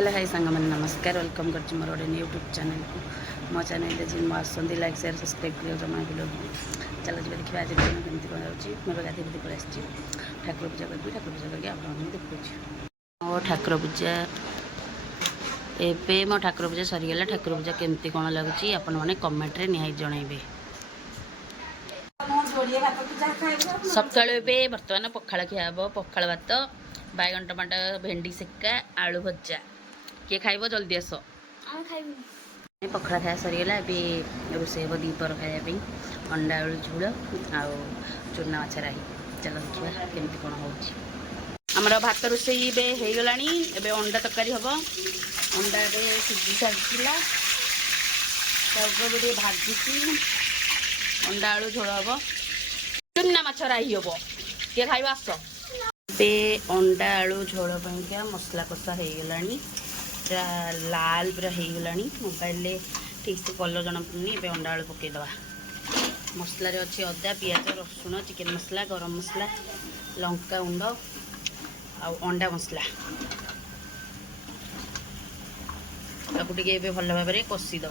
Hello hi सांग मैंने नमस्कार वेलकम कर मोर गोटे यूट्यूब चैनल को मो चैनल जी मो आसती लाइक शेयर सब्सक्राइब कर जमा भी चलो जी देखिए आज दिन केमती कौन जाऊँगी मोर गाधी बुधी पलि आसी ठाकुर पूजा करी ठाकुर पूजा करके आपको देखुची मो ठाकुर पूजा एवं मो ठाकुर पूजा सरीगला ठाकुर पूजा केमती कौन लगुच आपण मैंने कमेंट रे निहाई जनइबे सका बर्तमान पखाड़ खिया पखाड़ भात बैगन टमाटो भेंडी सेका आलू भजा किए खाइब जल्दी आस पखाड़ खाया सरीगला रोषे हे दीपर खायापी अंडा आलू झोल आउ चूना माछ राही चलो देखा केमती कौन होमर भात रोषे हो गला अंडा तरकारी हम अंडा सिझी सारा भाजी अंडा आलू झोल हम चूना माछ राही हम किए खाइब आस अंडा आलू झोल पाइका मसला कषा हो गला लाल पूरा हो गला मोबाइल ठीक से कलर जना पड़नी ए अंडा आलू पकईदे मसलार अच्छे अदा पियाज रसुण चिकेन मसला गरम मसला लंका गुंड आ अंडा मसला भल भाव में कषीदे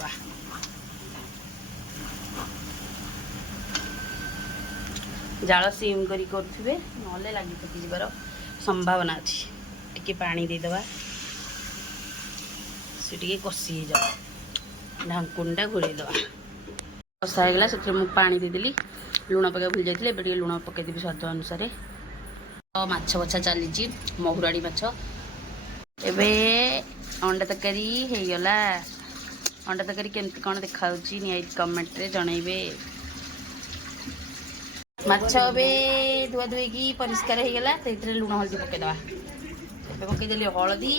जाल सीम करें ना लगी पकी जबार संभावना अच्छी टी पानी देदेबा सी कषी जा ढाकुणटा घोड़ेदे कषा होगा से पानी देदेली लुण पकड़ भूल जाती है लुण पकईदेवी स्वाद अनुसार माछ बछा चली महुराड़ी माछ एवं अंडा तरकारी होगला अंडा तरकारी केमती कौन देखा कमेंट रे जनइबे माछ धुआ धुई परिष्कार होगला लुण हल्दी पकईदे पकईदेली हलदी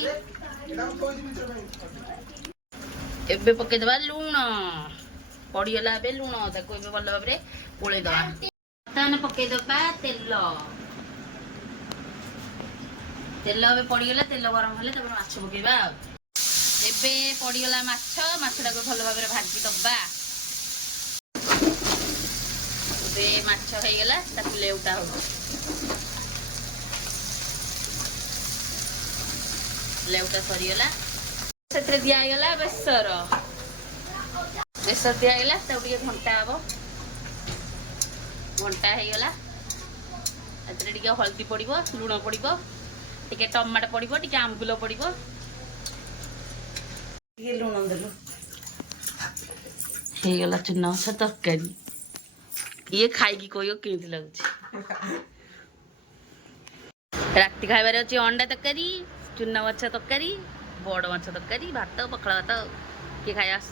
एबे पकईदे लुण पड़गला लुण ताको भल भाव में गोलैदे बर्तमान पकईदे तेल तेल ए पड़गला तेल गरम हेल्ले माछ पकईबा एबे पड़गला माछटा को भल भाव में भाजीदबा माछ होगला लेउटा हो लेउटा सरीगला से दिगला बेसर बेसर दिगला घंटा हम घंटा होगला हल्दी पड़ो लुण पड़ो टे टमाटो पड़ो टे आंबुल पड़ो लुण देलु होगला चूना माछ तरकारी ये खाई कह केमती लगुच राति खाइबार अच्छे अंडा तरकारी चूना माछ तरकारी बड़ माछ तरकारी भात पखाड़ भात किए खाई आस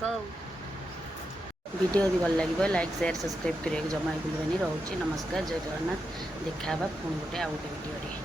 वीडियो यदि भल लगे लाइक शेयर सब्सक्राइब करने जमा भूलि रोचे नमस्कार जय जगन्नाथ देखा पुणी गोटे आउ गोटे वीडियो।